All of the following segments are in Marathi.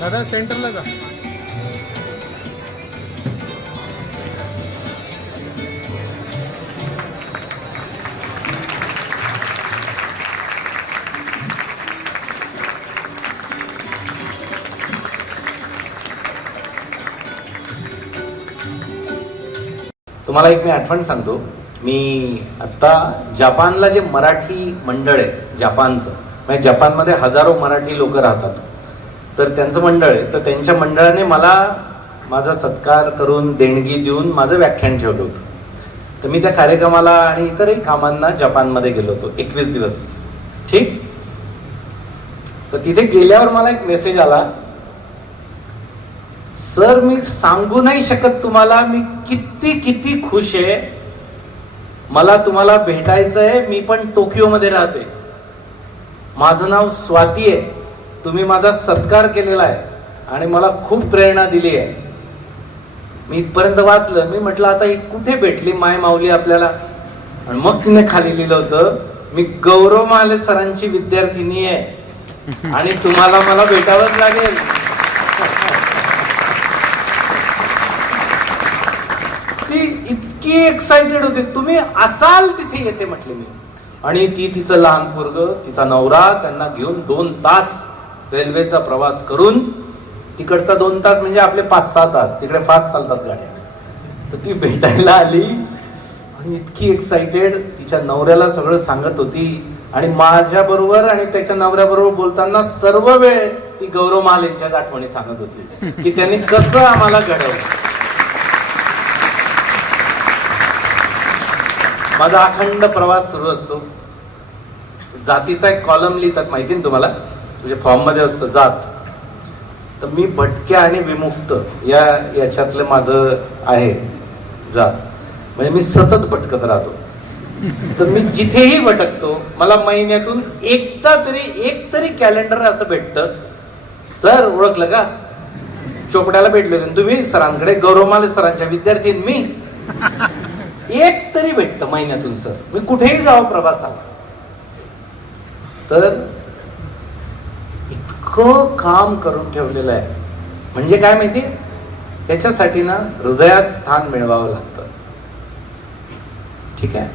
दादा सेंटरला जा. तुम्हाला एक मी आठवण सांगतो. मी आत्ता जपानला जे मराठी मंडळ आहे जपानचं म्हणजे जपानमध्ये हजारो मराठी लोक राहतात. तर त्यांचं मंडळ आहे. तर त्यांच्या मंडळाने मला माझा सत्कार करून देणगी देऊन माझं व्याख्यान ठेवलं होतं. तर मी त्या कार्यक्रमाला आणि इतरही कामांना जपानमध्ये गेलो होतो. एकवीस दिवस. ठीक? तर तिथे गेल्यावर मला एक मेसेज आला सर मी सांगू नाही शकत तुम्हाला मी किती किती खुश आहे मला तुम्हाला भेटायचं आहे मी पण टोकियो मध्ये राहते माझं नाव स्वाती आहे. तुम्ही माझा सत्कार केलेला आहे आणि मला खूप प्रेरणा दिली आहे. मी इथपर्यंत वाचलं मी म्हटलं आता ही कुठे भेटली माय माऊली आपल्याला? आणि मग तिने खाली लिहिलं होतं मी गौरव महाले सरांची विद्यार्थिनी आहे आणि तुम्हाला मला भेटावंच लागेल ती इतकी एक्साइटेड होती. तुम्ही असाल तिथे येते म्हटले मी. आणि ती तिचं लहान पोरग तिचा नवरा त्यांना घेऊन दोन तास रेल्वेचा प्रवास करून तिकडचा दोन तास म्हणजे आपले पाच सहा तास. तिकडे फास्ट चालतात गाड्या. तर ती भेटायला आली आणि इतकी एक्साइटेड तिच्या नवऱ्याला सगळं सांगत होती. आणि माझ्या बरोबर आणि त्याच्या नवऱ्याबरोबर बोलताना सर्व वेळ ती गौरव महाल यांच्याच आठवणी सांगत होती. की त्यांनी कसं आम्हाला घडवलं. माझा अखंड प्रवास सुरू असतो. जातीचा एक कॉलम लिहितात माहिती ना तुम्हाला? म्हणजे फॉर्ममध्ये असतं जात. तर मी भटक्या आणि विमुक्त या याच्यातलं माझं आहे जात. म्हणजे मी सतत भटकत राहतो. तर मी जिथेही भटकतो मला महिन्यातून एकदा तरी एक तरी कॅलेंडर असं भेटतं. सर ओळखलं का? चोपड्याला भेटले होते. तुम्ही सरांकडे गौरवमाले सरांच्या विद्यार्थी मी. एक तरी भेटतं महिन्यातून सर? मी कुठेही जावं प्रवासाला. तर इतकं काम करून ठेवलेलं आहे. म्हणजे काय माहिती? त्याच्यासाठी ना हृदयात स्थान मिळवावं लागतं. ठीक आहे?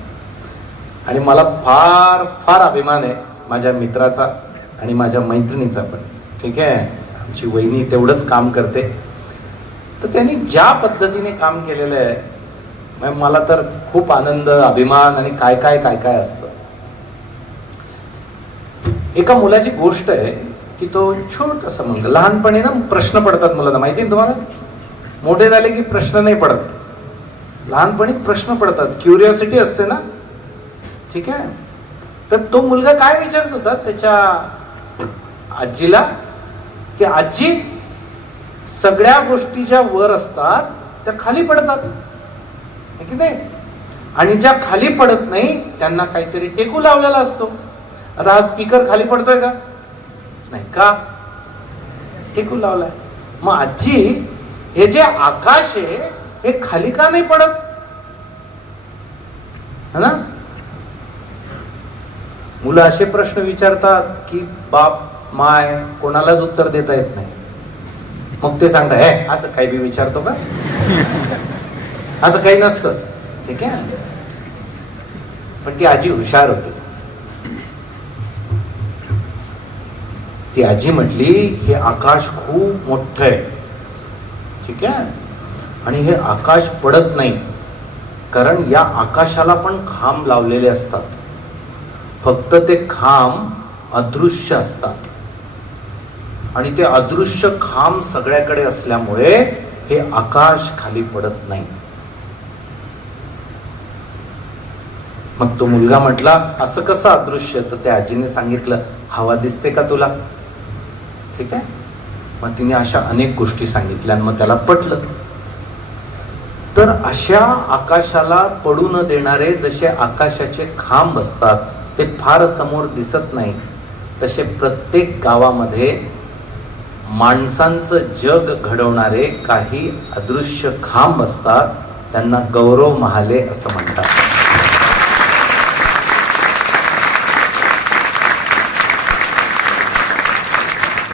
आणि मला फार फार अभिमान आहे माझ्या मित्राचा आणि माझ्या मैत्रिणीचा पण. ठीक आहे? आमची वहिनी तेवढंच काम करते. तर त्यांनी ज्या पद्धतीने काम केलेलं आहे म्हणजे मला तर खूप आनंद अभिमान आणि काय काय काय काय असतं. एका मुलाची गोष्ट आहे की तो छोटासा मुलगा लहानपणी ना प्रश्न पडतात मुलांना माहिती ना तुम्हाला? मोठे झाले की प्रश्न नाही पडत. लहानपणी प्रश्न पडतात. क्युरिओसिटी असते ना. ठीक आहे? तर तो मुलगा काय विचारत होता? त्याच्या आजीला की आजी सगळ्या गोष्टी ज्या वर असतात त्या खाली पडतात. की नाही? आणि ज्या खाली पडत नाही त्यांना काहीतरी टेकू लावलेला असतो. आता हा स्पीकर खाली पडतोय का? नाही का? टेकू लावलाय. मग आजी हे जे आकाश आहे हे खाली का नाही पडत? है ना? मुलं असे प्रश्न विचारतात की बाप माय कोणालाच उत्तर देता येत नाही. मग ते सांगता हे असं काही बी विचारतो का? असं काही नसतं. ठीक आहे? पण ती आजी हुशार होती. ती आजी म्हटली हे आकाश खूप मोठं आहे. ठीक आहे? आणि हे आकाश पडत नाही. कारण या आकाशाला पण खांब लावलेले असतात. फक्त ते खांब अदृश्य असतात. आणि ते अदृश्य खांब सगळ्याकडे असल्यामुळे हे आकाश खाली पडत नाही. मग तो मुलगा म्हटला असं कसं अदृश्य? तर त्या आजीने सांगितलं हवा दिसते का तुला? ठीक आहे? मग तिने अशा अनेक गोष्टी सांगितल्या आणि मग त्याला पटलं. तर अशा आकाशाला पडू न देणारे जसे आकाशाचे खांब असतात ते फार समोर दिसत नाही. तसे प्रत्येक गावामध्ये माणसांचं जग घडवणारे काही अदृश्य खांब असतात त्यांना गौरव महाले असं म्हणतात.